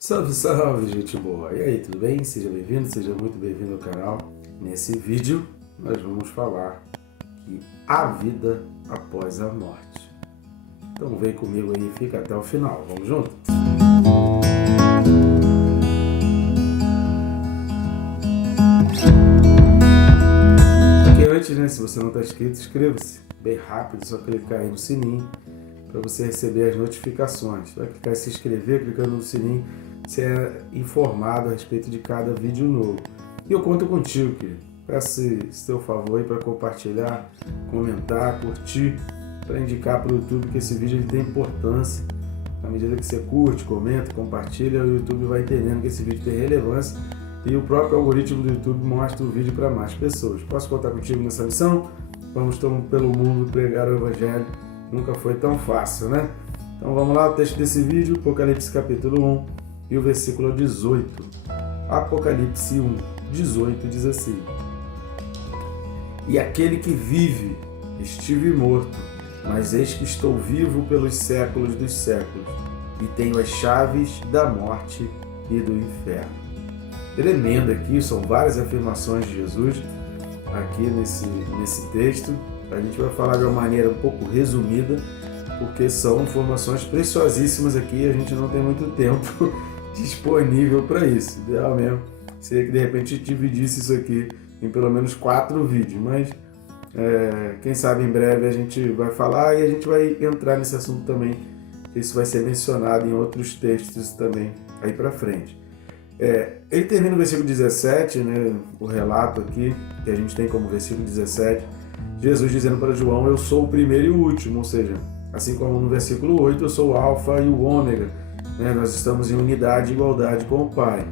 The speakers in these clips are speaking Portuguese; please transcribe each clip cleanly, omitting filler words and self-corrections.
Salve, salve, gente boa! E aí, tudo bem? Seja bem-vindo, seja muito bem-vindo ao canal. Nesse vídeo, nós vamos falar que há vida após a morte. Então vem comigo aí e fica até o final. Vamos junto? Porque antes, se você não está inscrito, inscreva-se. Bem rápido, só clicar aí no sininho para você receber as notificações. Vai clicar em se inscrever, clicando no sininho, você é informado a respeito de cada vídeo novo. E eu conto contigo, querido. Peço esse teu favor aí para compartilhar, comentar, curtir, para indicar para o YouTube que esse vídeo ele tem importância. À medida que você curte, comenta, compartilha, o YouTube vai entendendo que esse vídeo tem relevância e o próprio algoritmo do YouTube mostra o vídeo para mais pessoas. Posso contar contigo nessa missão? Vamos pelo mundo pregar o Evangelho. Nunca foi tão fácil, né? Então vamos lá, o texto desse vídeo, Apocalipse capítulo 1 e o versículo 18. Apocalipse 1, 18 diz assim: E aquele que vive, estive morto, mas eis que estou vivo pelos séculos dos séculos, e tenho as chaves da morte e do inferno. Tremendo aqui, são várias afirmações de Jesus aqui nesse texto. A gente vai falar de uma maneira um pouco resumida, porque são informações preciosíssimas aqui e a gente não tem muito tempo disponível para isso. Ideal mesmo seria que de repente dividisse isso aqui em pelo menos 4 vídeos, mas quem sabe em breve a gente vai falar e a gente vai entrar nesse assunto também. Isso vai ser mencionado em outros textos também aí para frente. Ele termina no versículo 17, o relato aqui, que a gente tem como versículo 17, Jesus dizendo para João: eu sou o primeiro e o último, ou seja, assim como no versículo 8, eu sou o alfa e o ômega, nós estamos em unidade e igualdade com o Pai.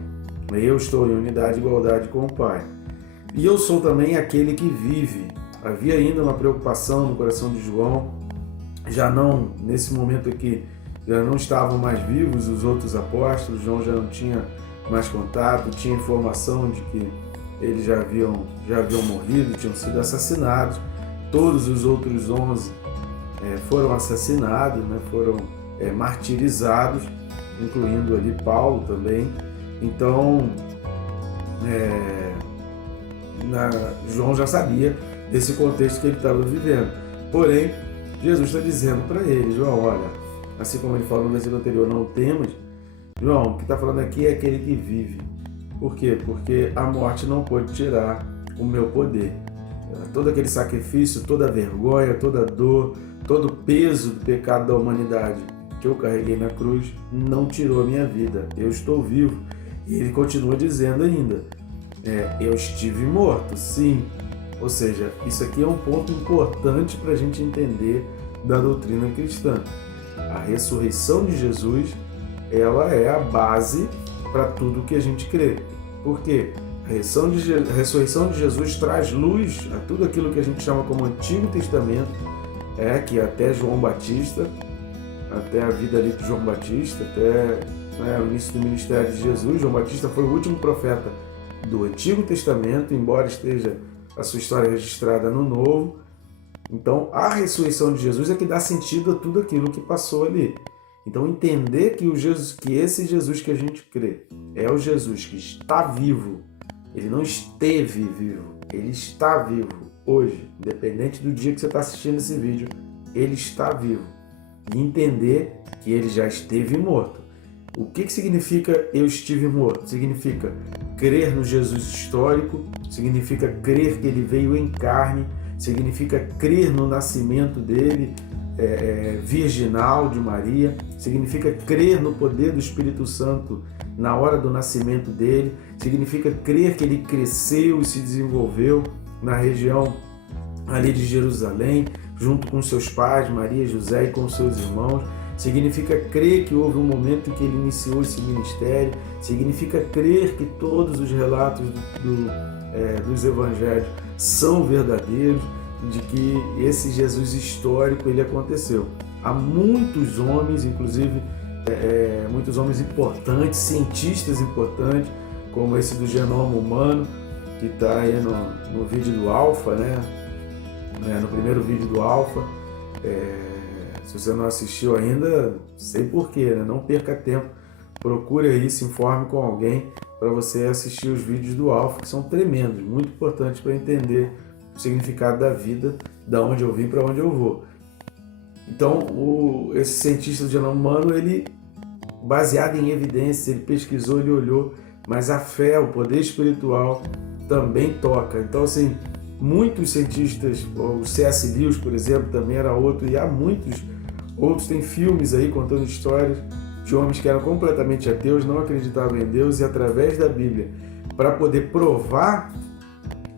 Eu estou em unidade e igualdade com o Pai. E eu sou também aquele que vive. Havia ainda uma preocupação no coração de João, já não, nesse momento aqui, já não estavam mais vivos os outros apóstolos, João já não tinha mais contato, tinha informação de que eles já haviam morrido, tinham sido assassinados. Todos os outros 11 foram assassinados, foram martirizados, incluindo ali Paulo também. Então, João já sabia desse contexto que ele estava vivendo. Porém, Jesus está dizendo para ele: João, olha, assim como ele falou no versículo anterior, não temas, João, o que está falando aqui é aquele que vive. Por quê? Porque a morte não pode tirar o meu poder. Todo aquele sacrifício, toda a vergonha, toda a dor, todo o peso do pecado da humanidade que eu carreguei na cruz não tirou a minha vida. Eu estou vivo. E ele continua dizendo ainda: eu estive morto, sim. Ou seja, isso aqui é um ponto importante para a gente entender da doutrina cristã. A ressurreição de Jesus, ela é a base para tudo que a gente crê. Por quê? A ressurreição de Jesus traz luz a tudo aquilo que a gente chama como Antigo Testamento, que até João Batista, até a vida ali de João Batista, até o início do ministério de Jesus. João Batista foi o último profeta do Antigo Testamento, embora esteja a sua história registrada no Novo. Então, a ressurreição de Jesus é que dá sentido a tudo aquilo que passou ali. Então, entender que esse Jesus que a gente crê é o Jesus que está vivo. Ele não esteve vivo, ele está vivo hoje, independente do dia que você está assistindo esse vídeo, ele está vivo. E entender que ele já esteve morto. O que significa eu estive morto? Significa crer no Jesus histórico, significa crer que ele veio em carne, significa crer no nascimento dele, virginal de Maria, significa crer no poder do Espírito Santo na hora do nascimento dele, significa crer que ele cresceu e se desenvolveu na região ali de Jerusalém, junto com seus pais, Maria e José, e com seus irmãos. Significa crer que houve um momento em que ele iniciou esse ministério, significa crer que todos os relatos dos evangelhos são verdadeiros, de que esse Jesus histórico ele aconteceu. Há muitos homens, inclusive muitos homens importantes, cientistas importantes, como esse do genoma humano, que está aí no vídeo do Alfa, no primeiro vídeo do Alfa. Se você não assistiu ainda, sei porquê, não perca tempo, procure aí, se informe com alguém para você assistir os vídeos do Alfa, que são tremendos, muito importantes para entender o significado da vida, da onde eu vim para onde eu vou. Então, esse cientista do genoma humano, ele, baseado em evidências, ele pesquisou, ele olhou, mas a fé, o poder espiritual também toca. Então, assim, muitos cientistas, o C.S. Lewis, por exemplo, também era outro, e há muitos outros, tem filmes aí contando histórias de homens que eram completamente ateus, não acreditavam em Deus, e através da Bíblia, para poder provar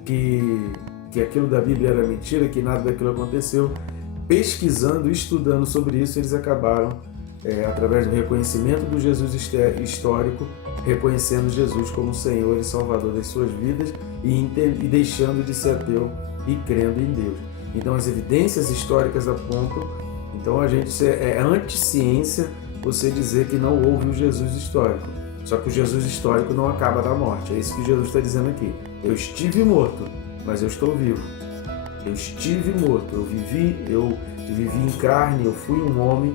que aquilo da Bíblia era mentira, que nada daquilo aconteceu, pesquisando, estudando sobre isso, eles acabaram, através do reconhecimento do Jesus histórico, reconhecendo Jesus como Senhor e Salvador das suas vidas e deixando de ser ateu e crendo em Deus. Então as evidências históricas apontam, então a gente é anti-ciência você dizer que não houve o Jesus histórico. Só que o Jesus histórico não acaba da morte, é isso que Jesus está dizendo aqui. Eu estive morto, mas eu estou vivo. Eu estive morto, eu vivi em carne, eu fui um homem,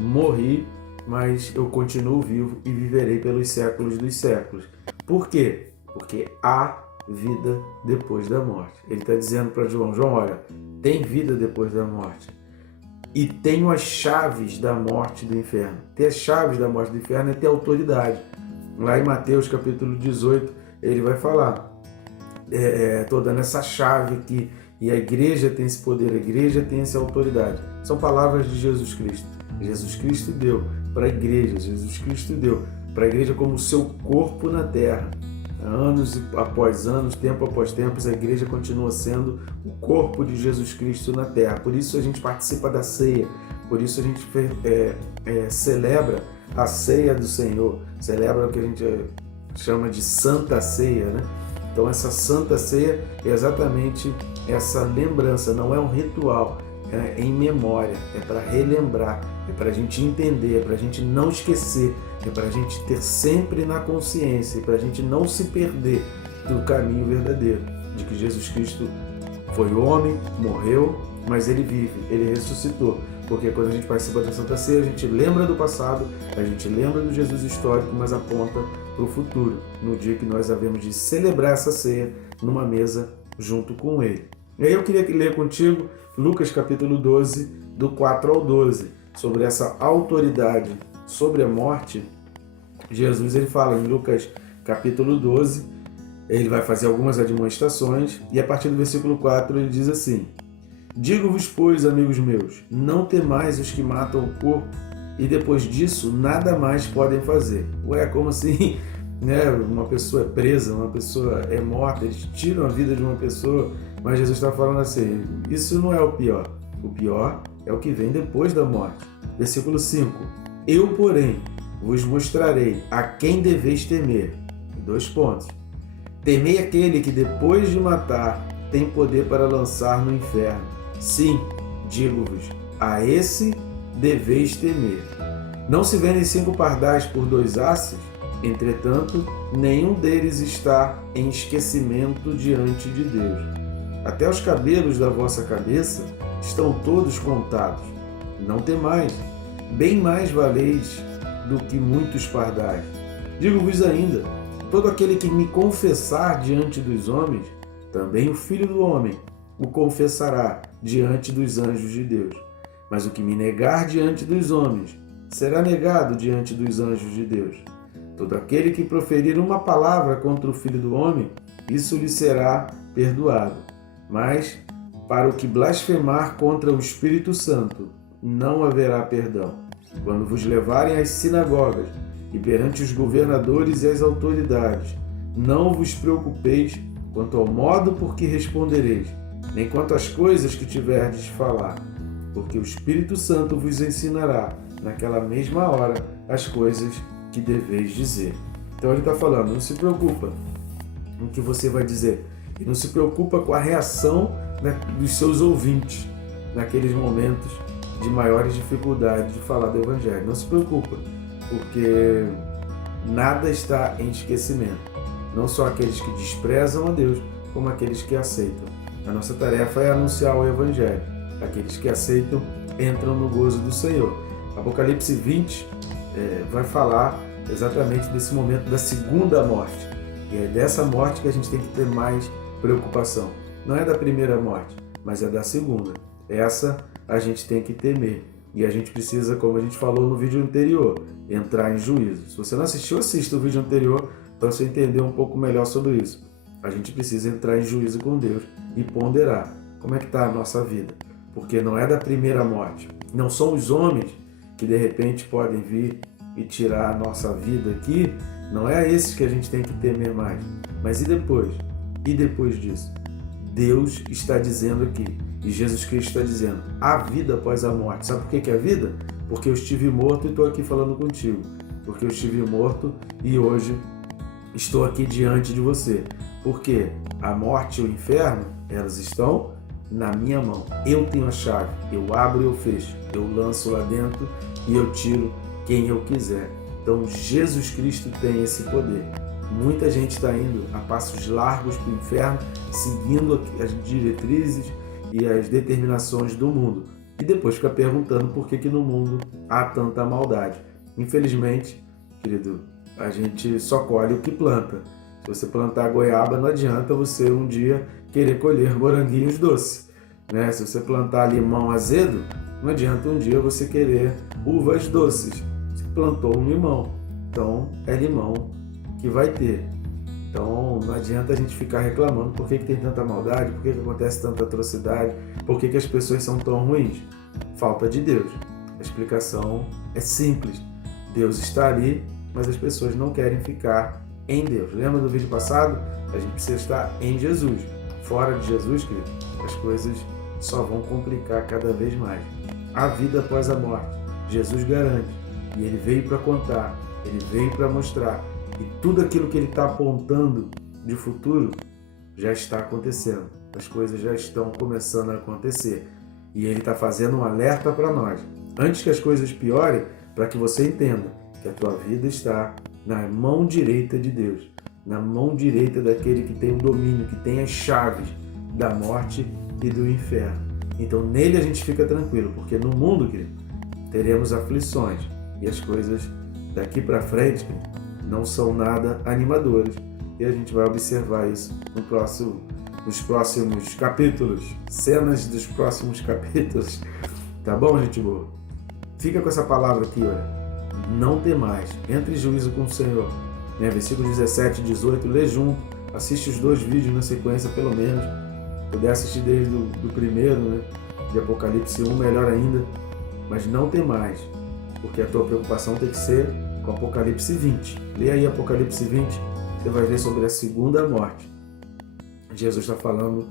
morri, mas eu continuo vivo e viverei pelos séculos dos séculos. Por quê? Porque há vida depois da morte. Ele está dizendo para João, olha, tem vida depois da morte. E tenho as chaves da morte e do inferno. Ter as chaves da morte e do inferno é ter autoridade. Lá em Mateus capítulo 18, ele vai falar, estou dando essa chave aqui, e a igreja tem esse poder, a igreja tem essa autoridade. São palavras de Jesus Cristo. Jesus Cristo deu para a igreja, Jesus Cristo deu para a igreja como seu corpo na terra. Anos após anos, tempo após tempo, a igreja continua sendo o corpo de Jesus Cristo na terra. Por isso a gente participa da ceia, por isso a gente celebra a ceia do Senhor, celebra o que a gente chama de Santa Ceia, né? Então essa Santa Ceia é exatamente essa lembrança, não é um ritual, é em memória, é para relembrar, é para a gente entender, é para a gente não esquecer, é para a gente ter sempre na consciência, é para a gente não se perder do caminho verdadeiro, de que Jesus Cristo foi homem, morreu, mas ele vive, ele ressuscitou. Porque quando a gente participa da Santa Ceia, a gente lembra do passado, a gente lembra do Jesus histórico, mas aponta para o futuro, no dia que nós havemos de celebrar essa ceia numa mesa junto com ele. E aí eu queria ler contigo Lucas capítulo 12, do 4 ao 12, sobre essa autoridade sobre a morte. Jesus, ele fala em Lucas capítulo 12, ele vai fazer algumas admoestações, e a partir do versículo 4 ele diz assim: digo-vos, pois, amigos meus, não temais os que matam o corpo, e depois disso nada mais podem fazer. Ué, como assim? Né? Uma pessoa é presa, uma pessoa é morta, eles tiram a vida de uma pessoa, mas Jesus está falando assim, isso não é o pior. O pior é o que vem depois da morte. Versículo 5. Eu, porém, vos mostrarei a quem deveis temer. 2 pontos. Temei aquele que depois de matar tem poder para lançar no inferno. Sim, digo-vos, a esse deveis temer. Não se vendem 5 pardais por 2 asses? Entretanto, nenhum deles está em esquecimento diante de Deus. Até os cabelos da vossa cabeça estão todos contados. Não temais, bem mais valeis do que muitos pardais. Digo-vos ainda, todo aquele que me confessar diante dos homens, também o Filho do Homem o confessará diante dos anjos de Deus. Mas o que me negar diante dos homens, será negado diante dos anjos de Deus. Todo aquele que proferir uma palavra contra o Filho do Homem, isso lhe será perdoado. Mas, para o que blasfemar contra o Espírito Santo, não haverá perdão. Quando vos levarem às sinagogas e perante os governadores e as autoridades, não vos preocupeis quanto ao modo por que respondereis, nem quanto às coisas que tiverdes de falar, porque o Espírito Santo vos ensinará, naquela mesma hora, as coisas que deveis dizer. Então ele está falando, não se preocupa com o que você vai dizer, e não se preocupa com a reação, né, dos seus ouvintes naqueles momentos de maiores dificuldades de falar do Evangelho. Não se preocupa, porque nada está em esquecimento. Não só aqueles que desprezam a Deus, como aqueles que aceitam. A nossa tarefa é anunciar o Evangelho. Aqueles que aceitam entram no gozo do Senhor. Apocalipse 20 vai falar exatamente desse momento da segunda morte. E é dessa morte que a gente tem que ter mais preocupação. Não é da primeira morte, mas é da segunda. Essa a gente tem que temer. E a gente precisa, como a gente falou no vídeo anterior, entrar em juízo. Se você não assistiu, assista o vídeo anterior para você entender um pouco melhor sobre isso. A gente precisa entrar em juízo com Deus e ponderar como é que está a nossa vida. Porque não é da primeira morte. Não são os homens que de repente podem vir e tirar a nossa vida aqui. Não é a esses que a gente tem que temer mais. Mas e depois? E depois disso? Deus está dizendo aqui, e Jesus Cristo está dizendo, há vida após a morte. Sabe por que é vida? Porque eu estive morto e estou aqui falando contigo. Porque eu estive morto e hoje estou aqui diante de você. Porque a morte e o inferno, elas estão na minha mão. Eu tenho a chave, eu abro e eu fecho. Eu lanço lá dentro e eu tiro quem eu quiser. Então Jesus Cristo tem esse poder. Muita gente está indo a passos largos para o inferno, seguindo as diretrizes e as determinações do mundo. E depois fica perguntando por que no mundo há tanta maldade. Infelizmente, querido, a gente só colhe o que planta. Se você plantar goiaba, não adianta você um dia querer colher moranguinhos doces, né? Se você plantar limão azedo, não adianta um dia você querer uvas doces. Você plantou um limão, então é limão que vai ter. Então não adianta a gente ficar reclamando por que tem tanta maldade, por que acontece tanta atrocidade, por que as pessoas são tão ruins. Falta de Deus. A explicação é simples. Deus está ali, mas as pessoas não querem ficar em Deus. Lembra do vídeo passado? A gente precisa estar em Jesus. Fora de Jesus, querido, as coisas só vão complicar cada vez mais. A vida após a morte, Jesus garante. E Ele veio para contar, Ele veio para mostrar. E tudo aquilo que Ele está apontando de futuro já está acontecendo. As coisas já estão começando a acontecer. E Ele está fazendo um alerta para nós. Antes que as coisas piorem, para que você entenda que a tua vida está na mão direita de Deus. Na mão direita daquele que tem o domínio, que tem as chaves da morte e do inferno. Então nele a gente fica tranquilo, porque no mundo, querido, teremos aflições. E as coisas daqui para frente, querido, não são nada animadoras. E a gente vai observar isso nos próximos capítulos. Cenas dos próximos capítulos. Tá bom, gente boa? Fica com essa palavra aqui, olha. Não temais. Entre em juízo com o Senhor. Né? Versículos 17 e 18. Lê junto. Assiste os 2 vídeos na sequência, pelo menos. Puder assistir desde o primeiro, né? De Apocalipse 1, melhor ainda. Mas não temais. Porque a tua preocupação tem que ser com Apocalipse 20. Lê aí Apocalipse 20, você vai ver sobre a segunda morte. Jesus está falando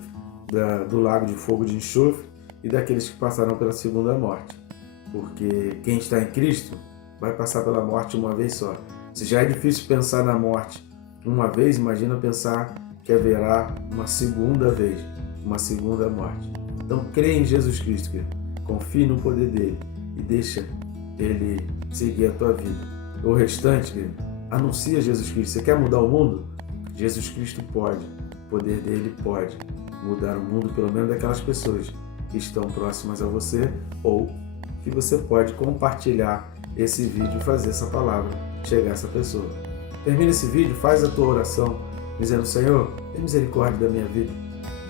do lago de fogo de enxofre e daqueles que passarão pela segunda morte. Porque quem está em Cristo vai passar pela morte uma vez só. Se já é difícil pensar na morte uma vez, imagina pensar que haverá uma segunda vez, uma segunda morte. Então crê em Jesus Cristo, querido. Confie no poder dele e deixa ele seguir a tua vida. O restante, querido, anuncia Jesus Cristo. Você quer mudar o mundo? Jesus Cristo pode. O poder dele pode mudar o mundo, pelo menos daquelas pessoas que estão próximas a você, ou que você pode compartilhar esse vídeo e fazer essa palavra chegar a essa pessoa. Termina esse vídeo, faz a tua oração, dizendo: Senhor, tem misericórdia da minha vida,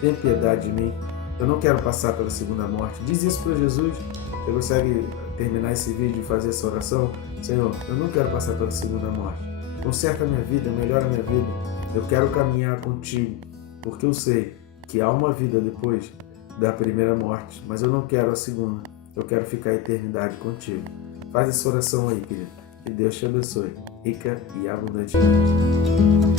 tem piedade de mim, eu não quero passar pela segunda morte. Diz isso para Jesus. Você consegue terminar esse vídeo e fazer essa oração? Senhor, eu não quero passar pela segunda morte. Conserta a minha vida, melhora a minha vida. Eu quero caminhar contigo, porque eu sei que há uma vida depois da primeira morte, mas eu não quero a segunda. Eu quero ficar a eternidade contigo. Faz essa oração aí, querido. Que Deus te abençoe, rica e abundantemente.